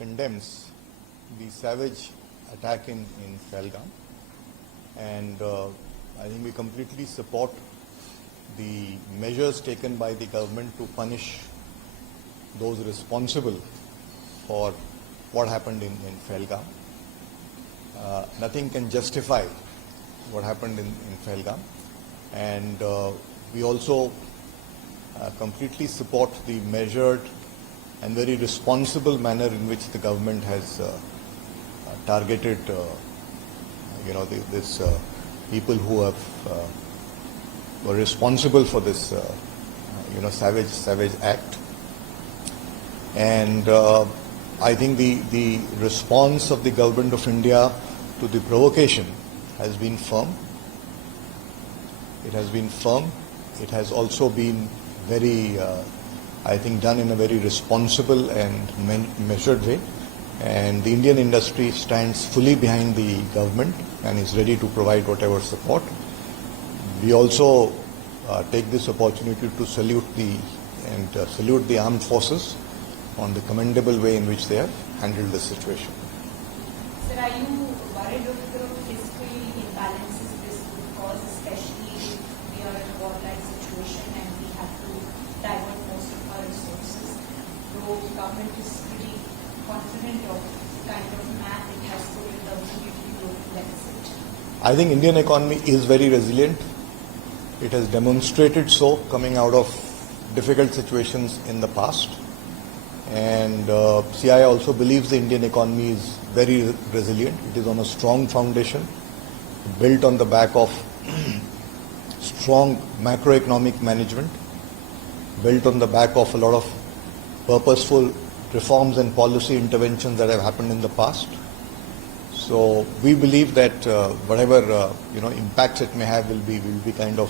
condemns the savage attack in Pahalgam, and I think we completely support the measures taken by the government to punish those responsible for what happened in Pahalgam. Nothing can justify what happened in Pahalgam, and we also completely support the measured and very responsible manner in which the government has targeted, this people who have were responsible for this, savage act. And I think the response of the government of India to the provocation has been firm. It has been firm. It has also been very, I think, done in a very responsible and measured way. And the Indian industry stands fully behind the government and is ready to provide whatever support. We also take this opportunity to salute the armed forces on the commendable way in which they have handled the situation. Sir, are you worried of the fiscal imbalances this would cause, especially if we are in a warlike situation and we have to divert most of our resources? Though the government is pretty confident of the kind of math it has put in terms of utility growth deficit. I think Indian economy is very resilient. It has demonstrated so coming out of difficult situations in the past. And CII also believes the Indian economy is very resilient. It is on a strong foundation, built on the back of strong macroeconomic management, built on the back of a lot of purposeful reforms and policy interventions that have happened in the past. So we believe that whatever impacts it may have will be kind of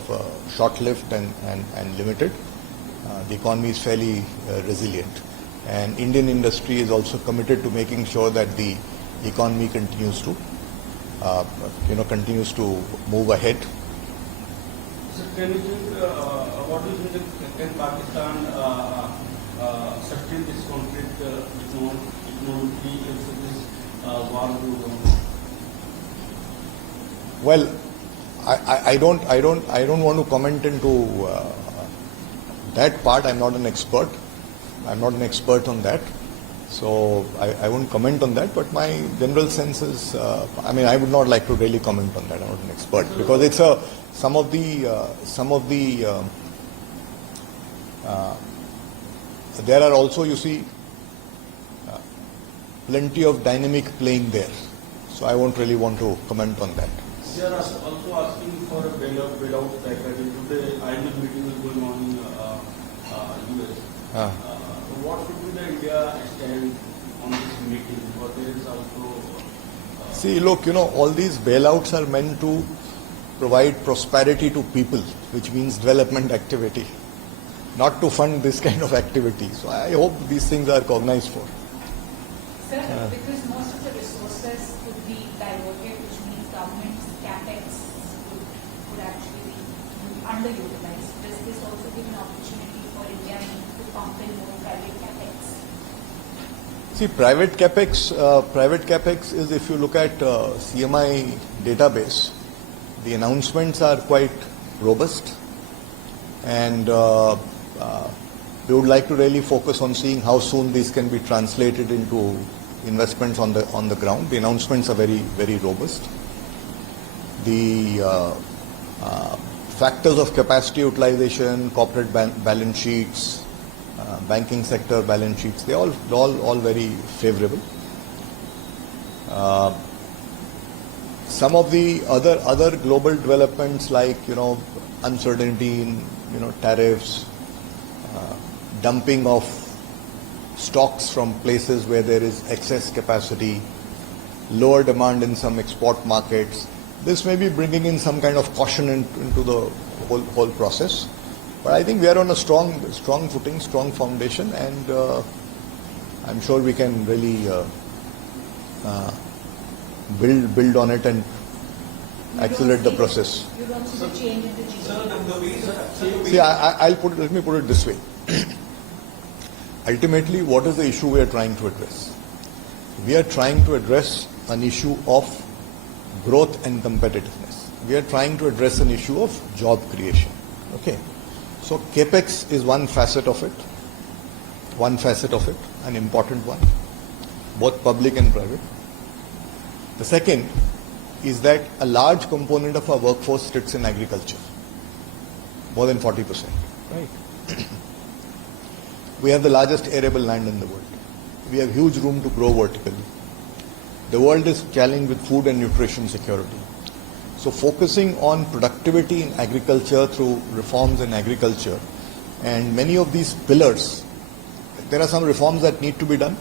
short-lived and limited. The economy is fairly resilient. And Indian industry is also committed to making sure that the economy continues to, move ahead. So can you think, what do you think can Pakistan sustain this conflict economically if this war goes on? Well, I don't want to comment into that part. I'm not an expert. I'm not an expert on that, so I won't comment on that. But my general sense is, I would not like to really comment on that. I'm not an expert because it's some of the there are also, you see, plenty of dynamic playing there. So I won't really want to comment on that. They are also asking for a bailout package. Today, IMF meeting is going on in US. What should be the India stand on this meeting? Because there is also... See, look, all these bailouts are meant to provide prosperity to people, which means development activity, not to fund this kind of activity. So I hope these things are cognized for. Sir, because most of the resources could be diverted, which means government's capex would actually be underutilized. Does this also give an opportunity for India to pump in more private capex? See, private capex is, if you look at CMI database, the announcements are quite robust, and we would like to really focus on seeing how soon these can be translated into investments on the ground. The announcements are very, very robust. The factors of capacity utilization, corporate balance sheets, banking sector balance sheets, they all very favorable. Some of the other global developments like uncertainty in tariffs, dumping of stocks from places where there is excess capacity, lower demand in some export markets. This may be bringing in some kind of caution into the whole process. But I think we are on a strong footing, strong foundation, and I'm sure we can really build on it and accelerate the process. You don't see the change in the GDP? See, let me put it this way. Ultimately, what is the issue we are trying to address? We are trying to address an issue of growth and competitiveness. We are trying to address an issue of job creation. Okay. So capex is one facet of it, an important one, both public and private. The second is that a large component of our workforce sits in agriculture, more than 40%, right? We have the largest arable land in the world. We have huge room to grow vertically. The world is challenged with food and nutrition security. So focusing on productivity in agriculture through reforms in agriculture, and many of these pillars, there are some reforms that need to be done,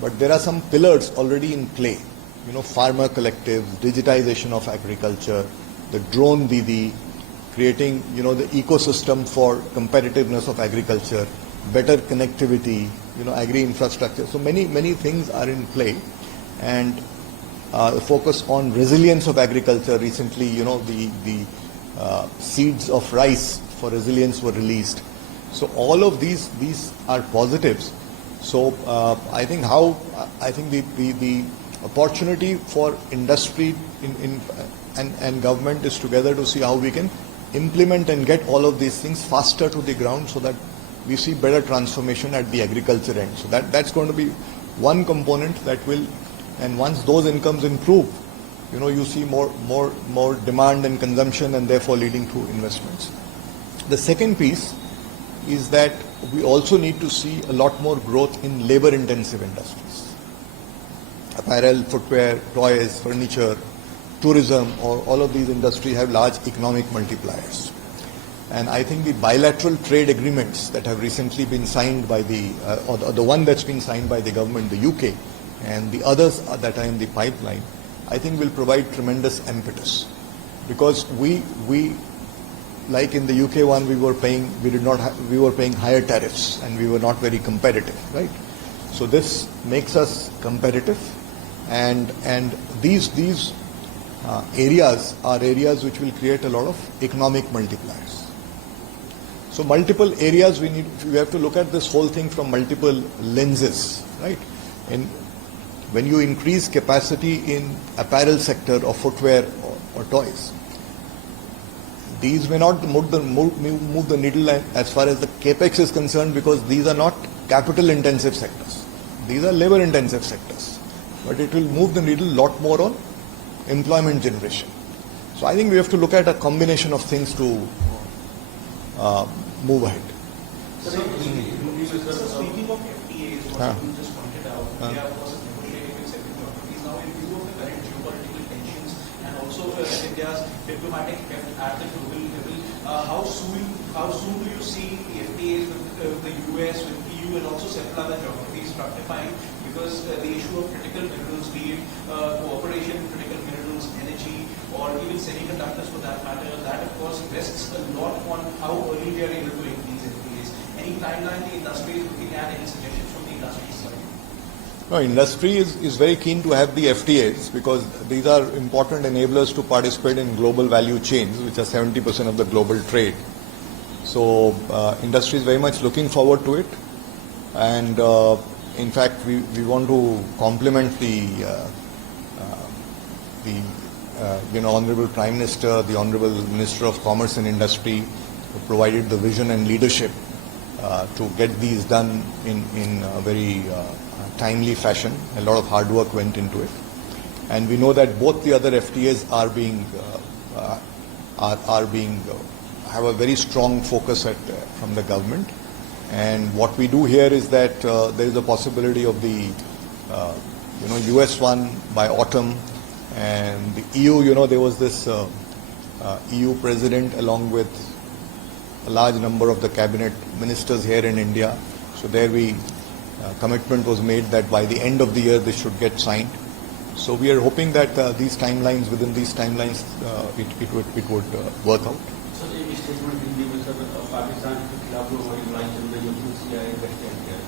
but there are some pillars already in play. You know, farmer collectives, digitization of agriculture, the drone Didi, creating, you know, the ecosystem for competitiveness of agriculture, better connectivity, you know, agri-infrastructure. So many things are in play, and the focus on resilience of agriculture. Recently, you know, the seeds of rice for resilience were released. So all of these are positives. So I think the opportunity for industry and government is together to see how we can implement and get all of these things faster to the ground, so that we see better transformation at the agriculture end. So that's going to be one component that will, and once those incomes improve, you know, you see more demand and consumption, and therefore leading to investments. The second piece is that we also need to see a lot more growth in labor-intensive industries. Apparel, footwear, toys, furniture, tourism, or all of these industries have large economic multipliers. And I think the bilateral trade agreements that have recently been signed by or the one that's been signed by the government, the UK, and the others that are in the pipeline, I think will provide tremendous impetus. Because we like in the UK one, we were paying higher tariffs, and we were not very competitive, right? So this makes us competitive, and these areas are areas which will create a lot of economic multipliers. So multiple areas we have to look at this whole thing from multiple lenses, right? And when you increase capacity in apparel sector or footwear or toys, these may not move the needle as far as the capex is concerned, because these are not capital intensive sectors. These are labor intensive sectors. But it will move the needle a lot more on employment generation. So I think we have to look at a combination of things to move ahead. So speaking of FTAs, what you just pointed out, India was negotiating with several geographies. Now, in view of the current geopolitical tensions and also India's diplomatic heft at the global level, how soon do you see the FTAs with the US, with EU, and also several other geographies fructifying? Because the issue of critical minerals, be it cooperation in critical minerals, energy, or even semiconductors for that matter, that of course rests a lot on how early we are able to make these FTAs. Any timeline the industry is looking at, any suggestions from the industry side? No, industry is very keen to have the FTAs, because these are important enablers to participate in global value chains, which are 70% of the global trade. So industry is very much looking forward to it, and in fact we want to compliment the Honorable Prime Minister, the Honorable Minister of Commerce and Industry, who provided the vision and leadership to get these done in a very timely fashion. A lot of hard work went into it, and we know that both the other FTAs have a very strong focus from the government. And what we do here is that there is a possibility of the US one by autumn, and the EU. There was this EU president along with a large number of the cabinet ministers here in India. So there commitment was made that by the end of the year this should get signed. So we are hoping that within these timelines, it would work out. So the statement in the Pakistan के खिलाफ जो हमारी लड़ाई चल रही है उसमें CII का स्टैंड क्या है?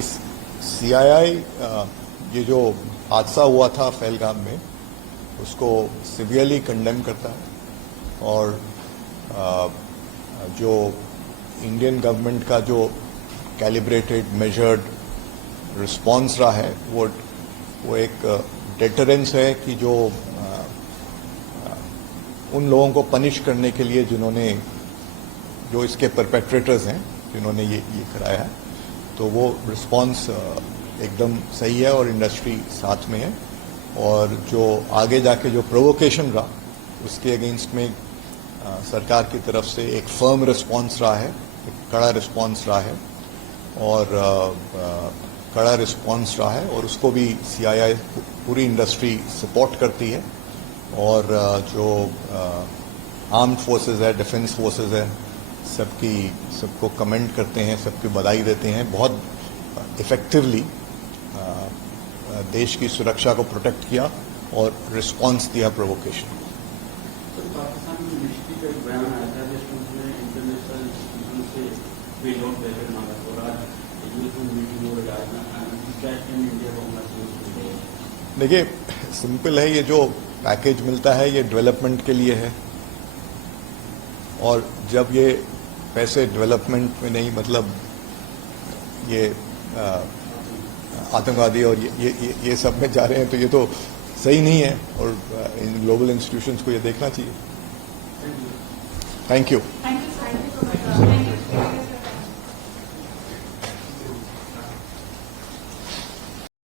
इस CII ये जो हादसा हुआ था पहलगाम में, उसको सिवियरली कंडेम करता है, और जो इंडियन गवर्नमेंट का जो कैलिब्रेटेड, मेजर्ड रिस्पॉन्स रहा है वो एक डेटरेंस है कि जो उन लोगों को पनिश करने के लिए जो इसके परपेट्रेटर्स हैं, जिन्होंने ये कराया है, तो वो रिस्पॉन्स एकदम सही है और इंडस्ट्री साथ में है। और जो आगे जाके जो प्रोवोकेशन रहा उसके अगेंस्ट में सरकार की तरफ से एक फर्म रिस्पॉन्स रहा है, एक कड़ा रिस्पॉन्स रहा है और कड़ा रिस्पॉन्स रहा है, और उसको भी CII पूरी इंडस्ट्री सपोर्ट करती है। और जो आर्म्ड फोर्सेस है, डिफेंस फोर्सेस है, सबको कमेंट करते हैं, सबकी बधाई देते हैं। बहुत इफेक्टिवली देश की सुरक्षा को प्रोटेक्ट किया और रिस्पॉन्स दिया प्रोवोकेशन। सर, पाकिस्तान मिनिस्ट्री का एक बयान आया था जिसमें उसने इंटरनेशनल इंस्टीट्यूशन से बेल आउट पैकेज मांगा था, और आज मीटिंग हो रही है इंडिया को होना चाहिए। देखिए, सिंपल है, ये जो पैकेज मिलता है ये डेवलपमेंट के लिए है, और जब ये पैसे डेवलपमेंट में नहीं, मतलब ये आतंकवादी और ये सब में जा रहे हैं, तो ये तो सही नहीं है, और इन ग्लोबल इंस्टीट्यूशंस को ये देखना चाहिए। Thank you. Thank you so much. Thank you.